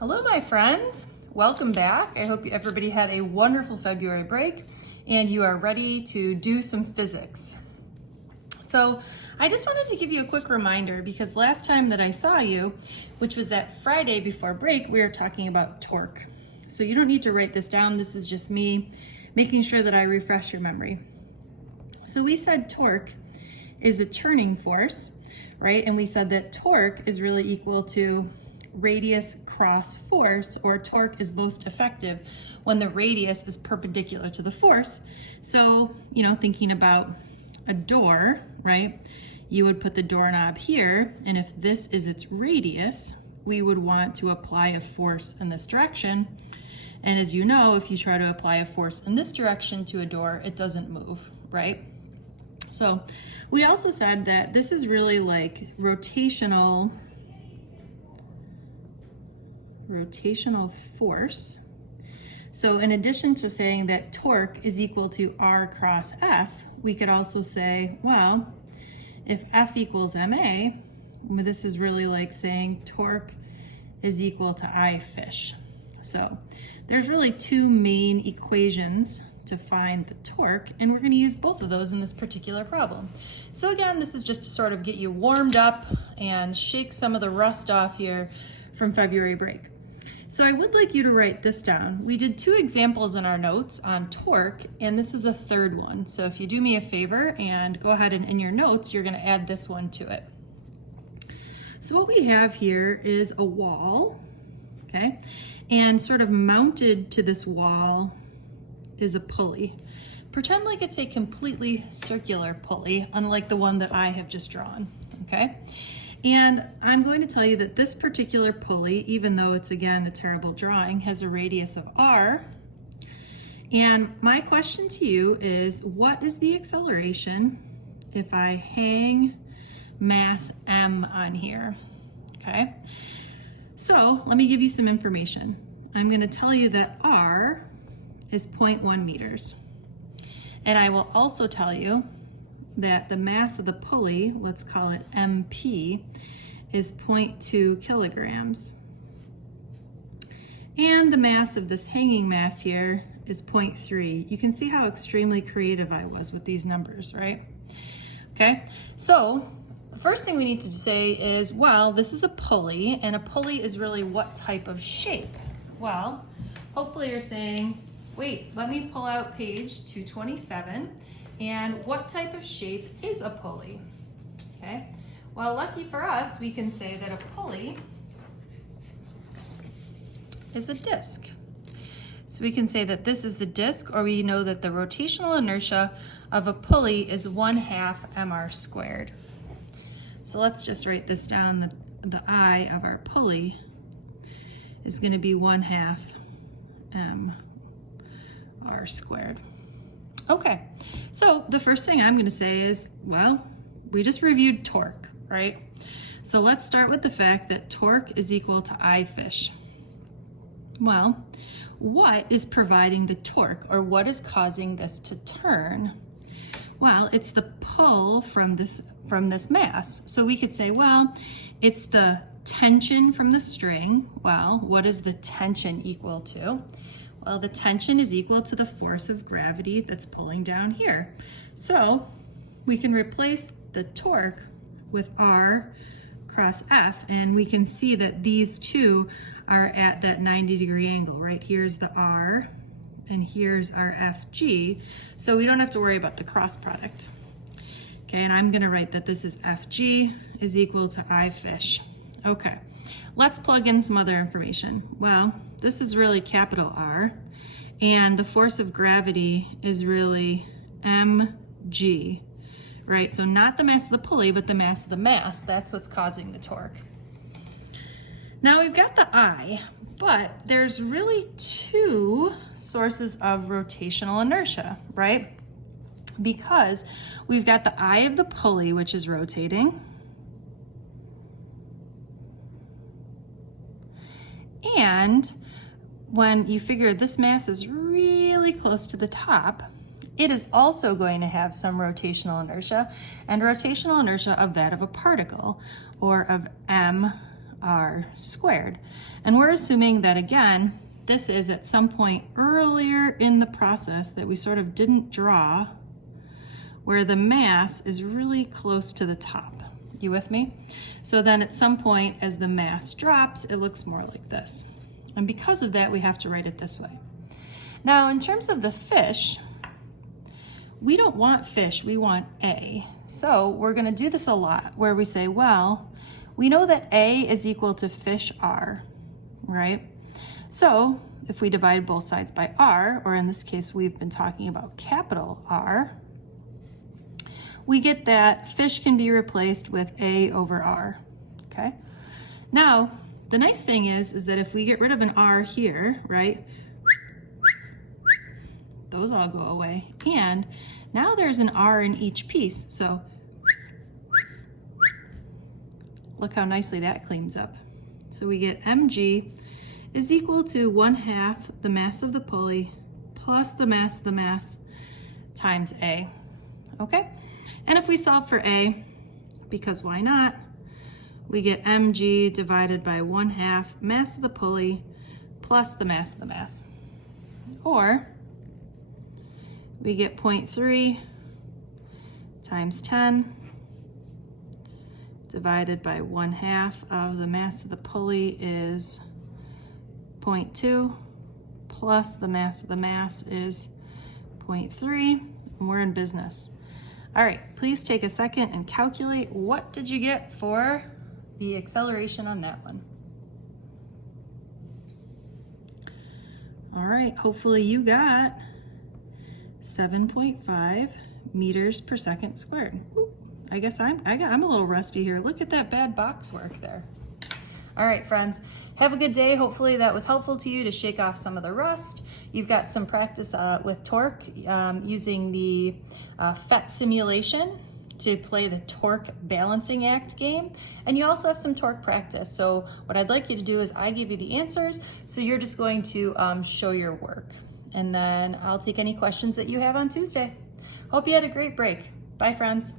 Hello, my friends. Welcome back. I hope everybody had a wonderful February break and you are ready to do some physics. So I just wanted to give you a quick reminder because last time that I saw you, which was that Friday before break, we were talking about torque. So you don't need to write this down. This is just me making sure that I refresh your memory. So we said torque is a turning force, right? And we said that torque is really equal to radius cross force, or torque is most effective when the radius is perpendicular to the force. So, thinking about a door, right? You would put the doorknob here, and if this is its radius, we would want to apply a force in this direction. And as you know, if you try to apply a force in this direction to a door, it doesn't move, right? So we also said that this is really like rotational force. So in addition to saying that torque is equal to R cross F, we could also say, well, if F equals ma, this is really like saying torque is equal to I fish. So there's really two main equations to find the torque, and we're going to use both of those in this particular problem. So again, this is just to sort of get you warmed up and shake some of the rust off here from February break. So I would like you to write this down. We did two examples in our notes on torque, and this is a third one. So if you do me a favor and go ahead and in your notes, you're going to add this one to it. So what we have here is a wall, okay? And sort of mounted to this wall is a pulley. Pretend like it's a completely circular pulley, unlike the one that I have just drawn, okay? And I'm going to tell you that this particular pulley, even though it's again a terrible drawing, has a radius of R. And my question to you is, what is the acceleration if I hang mass M on here, okay? So let me give you some information. I'm going to tell you that R is 0.1 meters. And I will also tell you that the mass of the pulley, let's call it MP, is 0.2 kilograms. And the mass of this hanging mass here is 0.3. You can see how extremely creative I was with these numbers, right? Okay, so the first thing we need to say is, well, this is a pulley, and a pulley is really what type of shape? Well, hopefully you're saying, wait, let me pull out page 227, and what type of shape is a pulley? Okay, well, lucky for us, we can say that a pulley is a disc. So we can say that this is the disc, or we know that the rotational inertia of a pulley is 1/2 mr squared. So let's just write this down. The I of our pulley is going to be 1/2 mr squared. Okay, so the first thing I'm going to say is, well, we just reviewed torque, right? So let's start with the fact that torque is equal to I fish. Well, what is providing the torque, or what is causing this to turn? Well, it's the pull from this mass. So we could say, well, it's the tension from the string. Well, what is the tension equal to? Well, the tension is equal to the force of gravity that's pulling down here. So we can replace the torque with R cross F, and we can see that these two are at that 90-degree angle, right? Here's the R, and here's our FG, so we don't have to worry about the cross product. Okay, and I'm gonna write that this is FG is equal to I fish. Okay, let's plug in some other information. Well, this is really capital R, and the force of gravity is really mg, right? So not the mass of the pulley, but the mass of the mass. That's what's causing the torque. Now we've got the I, but there's really two sources of rotational inertia, right? Because we've got the I of the pulley, which is rotating, and when you figure this mass is really close to the top, it is also going to have some rotational inertia, and rotational inertia of that of a particle, or of m r squared. And we're assuming that, again, this is at some point earlier in the process that we sort of didn't draw, where the mass is really close to the top. You with me? So then at some point as the mass drops, it looks more like this. And because of that, we have to write it this way. Now, in terms of the fish, we don't want fish, we want A. So we're gonna do this a lot where we say, well, we know that A is equal to fish R, right? So if we divide both sides by R, or in this case, we've been talking about capital R, we get that fish can be replaced with A over R, okay? Now, the nice thing is that if we get rid of an R here, right, those all go away. And now there's an R in each piece, so look how nicely that cleans up. So we get mg is equal to 1/2 the mass of the pulley plus the mass of the mass times A, okay? And if we solve for A, because why not, we get mg divided by 1/2 mass of the pulley plus the mass of the mass. Or we get 0.3 times 10 divided by 1/2 of the mass of the pulley is 0.2 plus the mass of the mass is 0.3, and we're in business. All right, please take a second and calculate what did you get for the acceleration on that one. All right, hopefully you got 7.5 meters per second squared. Ooh, I guess I'm a little rusty here. Look at that bad box work there. All right, friends, have a good day. Hopefully that was helpful to you to shake off some of the rust. You've got some practice with torque using the PhET simulation to play the torque balancing act game. And you also have some torque practice. So what I'd like you to do is I give you the answers. So you're just going to show your work. And then I'll take any questions that you have on Tuesday. Hope you had a great break. Bye, friends.